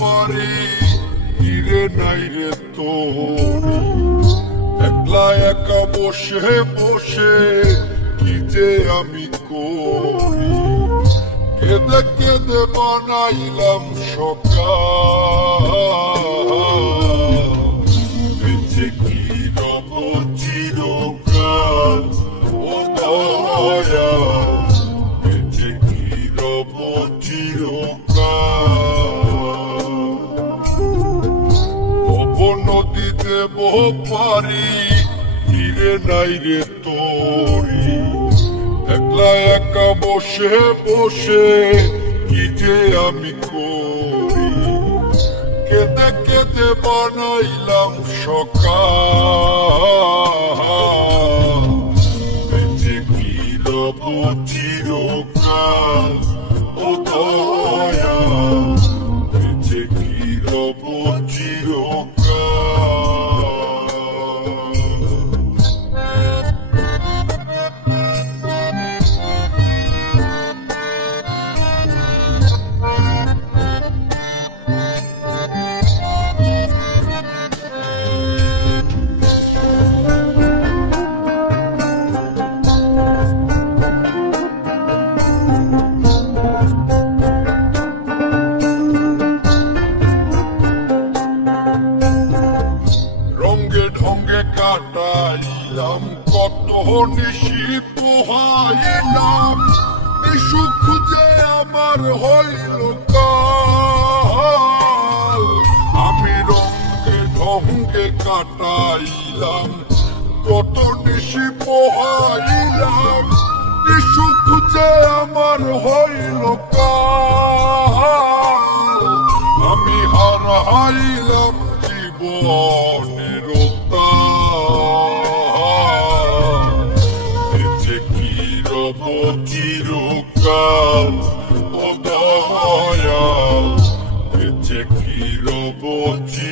পারি ফিরে নাই রে তোরি। একলা একা বসে বসে কি যে আমি করি? কেঁদে কেঁদে বানাইলাম সকাল। বহ পারি ফিরে নাই রে তোরি। একলা একা বসে বসে কি যে আমি করি? কেঁদে কেঁদে বানাইলাম সকাল। বেঁচে কি রব চিরকাল, ও দয়া। বেঁচে কি রব চিরকাল। ইসু খুঁজে আমার হইল আমি রঙ্গে ঢঙ্গে কাটাইলাম কত নিশি পোহাইলাম ইসু খুঁজে আমার হইল রব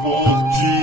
por ti.